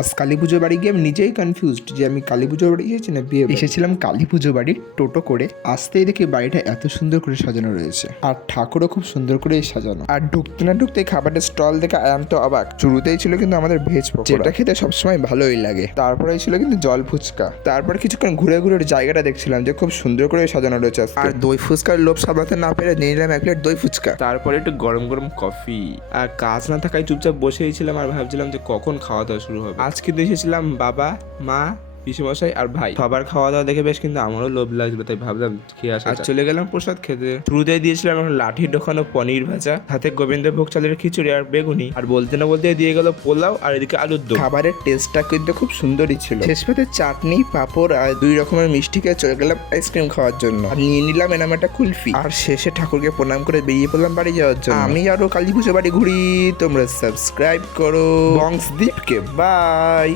আজ কালী পুজো বাড়ি গিয়ে আমি নিজেই কনফিউজড যে আমি কালী পুজো বাড়ি এসেছি না বিয়ে। এসেছিলাম কালী পুজো বাড়ি টোটো করে, আসতেই দেখি বাড়িটা এত সুন্দর করে সাজানো রয়েছে আর ঠাকুরও খুব সুন্দর করে সাজানো। আর ঢুকতে না ঢুকতে খাবারের স্টল দেখে আয়াম তো অবাক। শুরুতেই ছিল কিন্তু আমাদের ভেজ পকোড়া, যেটা খেতে সবসময় ভালোই লাগে। তারপরেই ছিল কিন্তু জল ফুচকা। তারপর কিছুক্ষণ ঘুরে ঘুরে জায়গাটা দেখছিলাম যে খুব সুন্দর করে সাজানো রয়েছে। আর দই ফুচকার লোভ সামলাতে না পেরে নিয়ে নিলাম এক প্লেট দই ফুচকা। তারপরে একটু গরম গরম কফি। আর কাজ না থাকায় চুপচাপ বসেই ছিলাম আর ভাবছিলাম যে কখন খাওয়া দাওয়া শুরু হবে। আজ কিন্তু এসেছিলাম বাবা, মা, পিসেমশাই আর ভাই। সবার খাওয়া দাওয়া দেখে বেশ কিন্তু আমারও লোভ লাগছিল, তাই ভাবলাম খেয়ে আসা। আর চলে গেলাম প্রসাদ খেতে। শুরুতে দিয়েছিলাম একটা লাঠি ঢোকানো পনির ভাজা, সাথে গোবিন্দভোগ চালের খিচুড়ি আর বেগুনি। আর বলতে না বলতে দিয়ে গেল পোলাও আর এদিকে আলুর দম। খাবারের টেস্টটা কিন্তু খুব সুন্দরই ছিল। শেষ পাতে চাটনি, পাঁপড় আর 2 রকমের মিষ্টি খেয়ে চলে গেলাম আইসক্রিম খাওয়ার জন্য। আর নিয়ে নিলাম এনাম একটা কুলফি। আর শেষে ঠাকুরকে প্রণাম করে বেরিয়ে পড়লাম বাড়ি যাওয়ার জন্য। আমি আরো কালী পুজো বাড়ি ঘুরি। তোমরা সাবস্ক্রাইব করো বংশদীপকে। বাই।